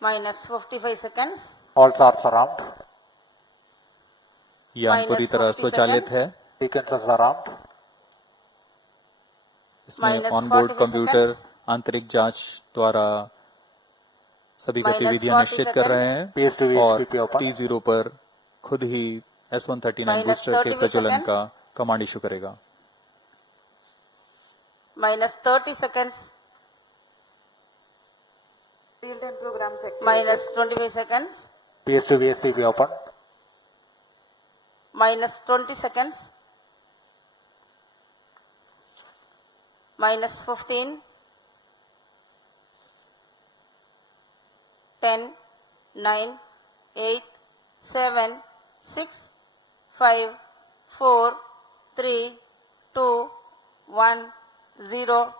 minus 55 seconds, All sharps around. यान Minus पूरी तरह 50 स्वचालित seconds. है। Sequences around. इसमें Minus ऑनबोर्ड 45 कंप्यूटर seconds. आंतरिक जांच द्वारा सभी Minus गतिविधियां 40 निश्चित कर रहे हैं PS2 और VSPP open. T0 पर खुद ही S139 Minus बूस्टर के 30 प्रज्वलन seconds. का कमांड इशू करेगा। minus 30 seconds, Real-time programs activated. minus 25 seconds, PS2 VSPP open. minus 20 seconds, minus 15, 10, 9, 8, 7, 6, 5, 4, 3, 2, 1, 0,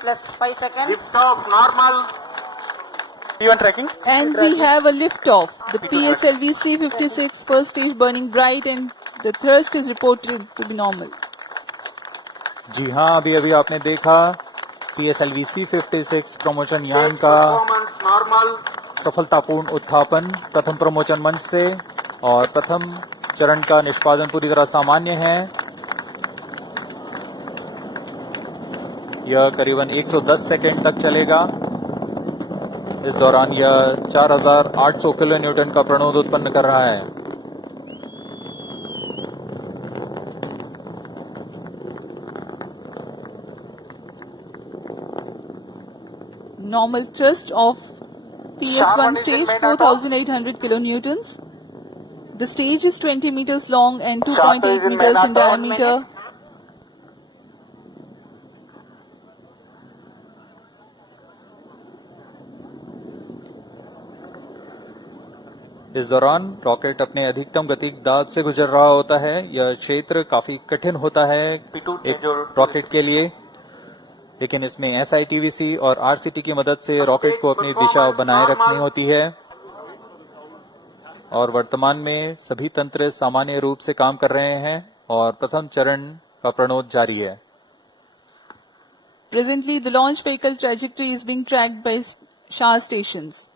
plus 5 seconds. Lift off normal. T1 tracking. And we have a lift-off. The PSLV C-56 first stage burning bright and the thrust is reported to be normal. जी हाँ, अभी अभी आपने देखा PSLV C-56 promotion यान का Performance normal. सफलतापूर्ण उत्थापन प्रथम प्रमोचन मंच से और प्रथम चरण का निष्पादन पूरी तरह सामान्य है। यह करीबन 110 सेकंड तक चलेगा। इस दौरान यह 4800 किलो न्यूटन का प्रणोद उत्पन्न कर रहा है। Normal thrust of PS1 stage 4,800 kilonewtons. The stage is 20 meters long and 2.8 meters in diameter. इस दौरान रॉकेट अपने अधिकतम गति दाब से गुजर रहा होता है। यह क्षेत्र काफी कठिन होता है एक रॉकेट के लिए, लेकिन इसमें SITVC और RCT की मदद से रॉकेट को अपनी दिशा बनाए रखनी होती है और वर्तमान में सभी तंत्र सामान्य रूप से काम कर रहे हैं और प्रथम चरण का प्रणोद जारी है। Presently, the launch vehicle trajectory is being tracked by SHAR stations.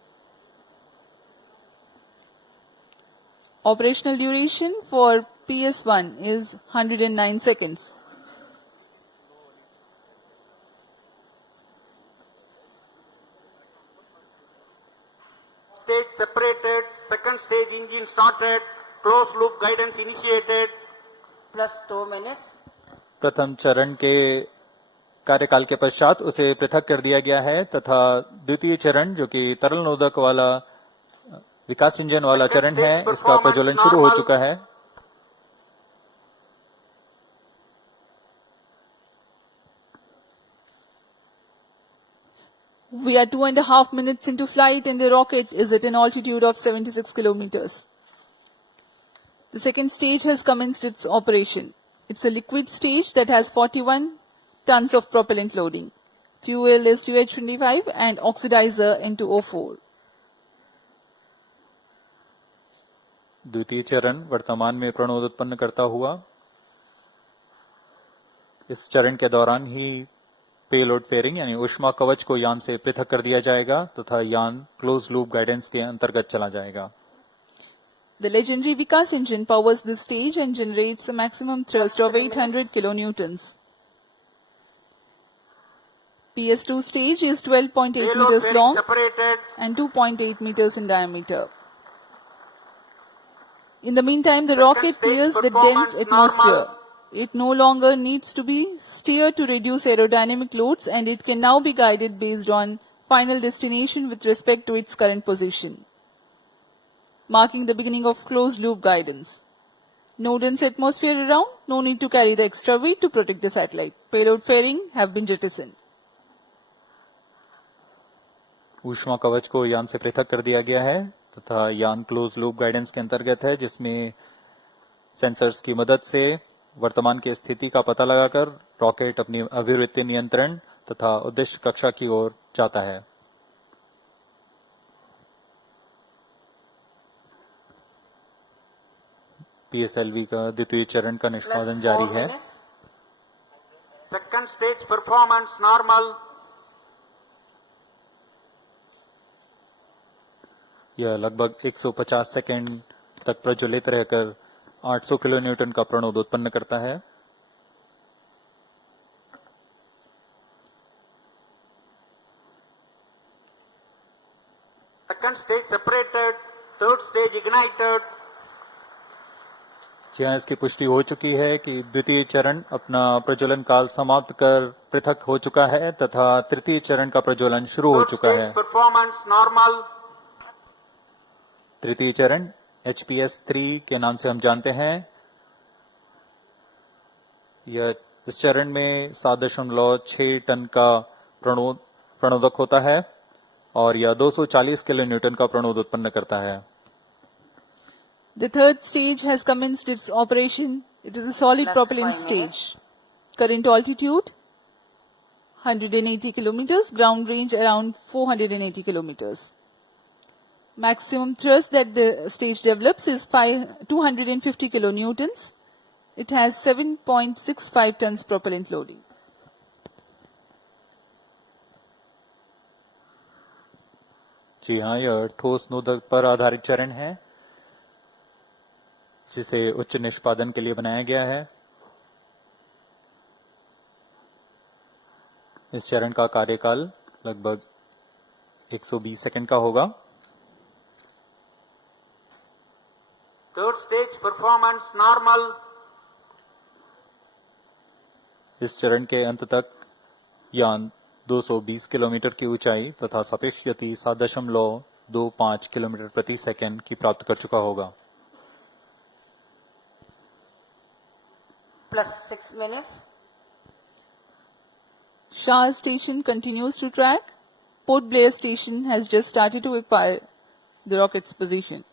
Operational duration for PS1 is 109 seconds. Stage separated. Second stage engine started. Closed loop guidance initiated. plus 2 minutes. प्रथम चरण के कार्यकाल के पश्चात उसे पृथक कर दिया गया है तथा द्वितीय चरण जो कि तरल नोदक वाला विकास इंजन वाला चरण है, इसका प्रज्वलन शुरू हो चुका है। We are 2.5 minutes into flight and the rocket is at an altitude of 76 kilometers. The second stage has commenced its operation. It's a liquid stage that has 41 tons of propellant loading. Fuel is 2H25 and oxidizer N2O4. द्वितीय चरण वर्तमान में प्रणोद उत्पन्न करता हुआ इस चरण के दौरान ही पेलोड फेयरिंग यानी ऊष्मा कवच को यान से पृथक कर दिया जाएगा तथा यान क्लोज लूप गाइडेंस के अंतर्गत चला जाएगा। The legendary Vikas engine powers this stage and generates a maximum thrust of 800 kilonewtons. PS2 stage is 12.8 Payload meters fairing long separated. and 2.8 meters in diameter. In the meantime, the rocket clears the dense atmosphere. It no longer needs to be steered to reduce aerodynamic loads and it can now be guided based on final destination with respect to its current position, marking the beginning of closed loop guidance. No dense atmosphere around, no need to carry the extra weight to protect the satellite. Payload fairing have been jettisoned. ऊष्मा कवच को यान से पृथक कर दिया गया है तथा यान क्लोज लूप गाइडेंस के अंतर्गत है, जिसमें सेंसर्स की मदद से वर्तमान की स्थिति का पता लगाकर रॉकेट अपनी अभिवृत्ति नियंत्रण तथा उद्देश्य कक्षा की ओर जाता है। PSLV का द्वितीय चरण का Plus निष्पादन 4 जारी है। minutes. Second stage performance normal. यह लगभग 150 सेकेंड तक प्रज्वलित रहकर 800 किलोन्यूटन का प्रणोद उत्पन्न करता है। Second stage separated, third stage ignited. जी हाँ, इसकी पुष्टि हो चुकी है कि द्वितीय चरण अपना प्रज्वलन काल समाप्त कर पृथक हो चुका है तथा तृतीय चरण का प्रज्वलन शुरू हो Third चुका stage है। performance normal. तृतीय चरण HPS 3 के नाम से हम जानते हैं। यह इस चरण में 7.6 टन का प्रणोदक होता है और यह 240 किलोन्यूटन का प्रणोद उत्पन्न करता है। The third stage has commenced its operation. It is a solid Plus propellant 5 stage. Current altitude 180 kilometers, ground range around 480 kilometers. Maximum thrust that the stage develops is 250 kilonewtons. It has 7.65 tons propellant loading. जी हाँ, यह ठोस नोदक पर आधारित चरण है जिसे उच्च निष्पादन के लिए बनाया गया है। इस चरण का कार्यकाल लगभग 120 सेकंड का होगा। Third stage performance normal. इस चरण के अंत तक यान 220 किलोमीटर की ऊंचाई तथा सापेक्ष गति 7.25 किलोमीटर प्रति सेकंड की प्राप्त कर चुका होगा। Plus 6 minutes. Shah station continues to track. Port Blair station has just started to acquire the rocket's position.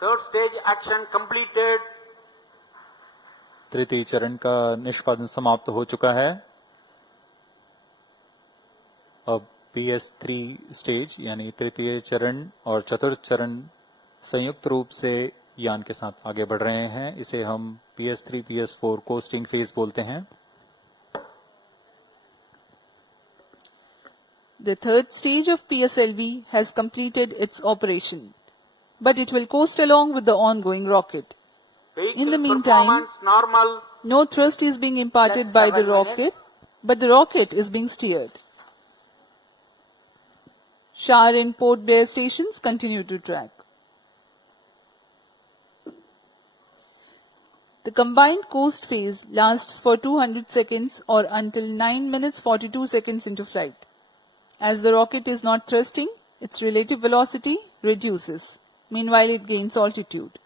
Third stage action completed. तृतीय चरण का निष्पादन समाप्त हो चुका है। अब PS3 स्टेज यानी तृतीय चरण और चतुर्थ चरण संयुक्त रूप से यान के साथ आगे बढ़ रहे हैं। इसे हम PS3 PS4 कोस्टिंग फेज बोलते हैं। The third stage of PSLV has completed its operation, but it will coast along with the ongoing rocket. Vehicle In the meantime, performance normal. No thrust is being imparted Plus by 7 the rocket, minutes. but the rocket is being steered. Shar and Port Blair stations continue to track. The combined coast phase lasts for 200 seconds or until 9 minutes 42 seconds into flight. As the rocket is not thrusting, its relative velocity reduces. Meanwhile, it gains altitude.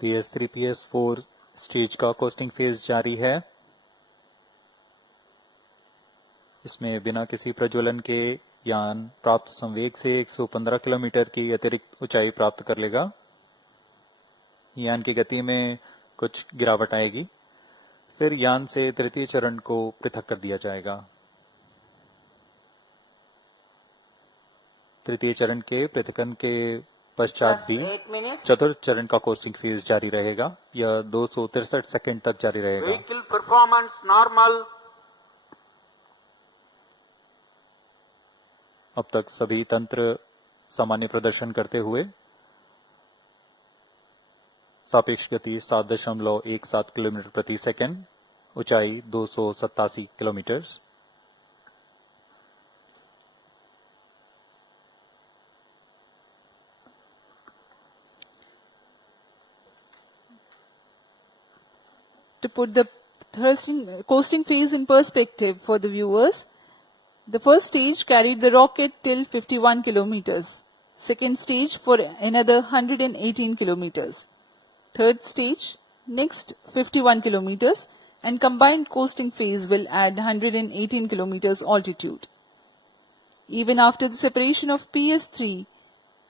PS3 PS4 stage का costing phase जारी है। इसमें बिना किसी प्रज्वलन के यान प्राप्त संवेग से 115 किलोमीटर की अतिरिक्त ऊंचाई प्राप्त कर लेगा। यान की गति में कुछ गिरावट आएगी, फिर यान से तृतीय चरण को पृथक कर दिया जाएगा। तृतीय चरण के पृथकन के पश्चात Plus भी 8 minutes. चतुर्थ चरण का कोस्टिंग फेज जारी रहेगा। यह 263 सेकंड तक जारी रहेगा। Vehicle performance normal. अब तक सभी तंत्र सामान्य प्रदर्शन करते हुए सापेक्ष गति 7.17 किलोमीटर प्रति सेकंड, ऊंचाई 287 kilometre. To put the coasting phase in perspective for the viewers, the first stage carried the rocket till 51 kilometers. Second stage for another 118 kilometers. Third stage, next 51 kilometers, and combined coasting phase will add 118 kilometers altitude. Even after the separation of PS3,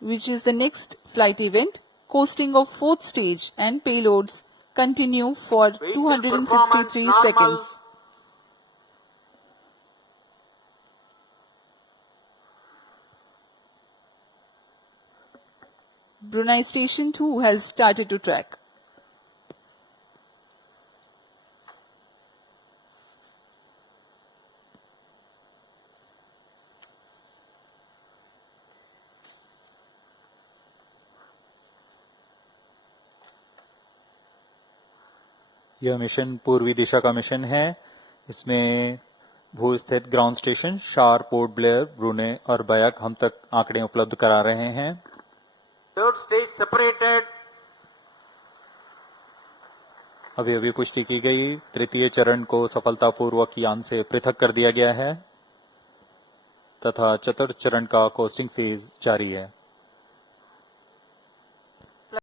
which is the next flight event, coasting of fourth stage and payloads continue for Vehicle 263 performance normal. seconds. Brunei Station 2 has started to track. यह mission पूर्वी दिशा का mission है। इसमें भू स्थित ground station शार, port Blair, ब्रूने और बयाक हम तक आंकड़े उपलब्ध करा रहे हैं। Third stage separated. अभी अभी पुष्टि की गई, तृतीय चरण को सफलतापूर्वक यान से पृथक कर दिया गया है तथा चतुर्थ चरण का कोस्टिंग फेज जारी है।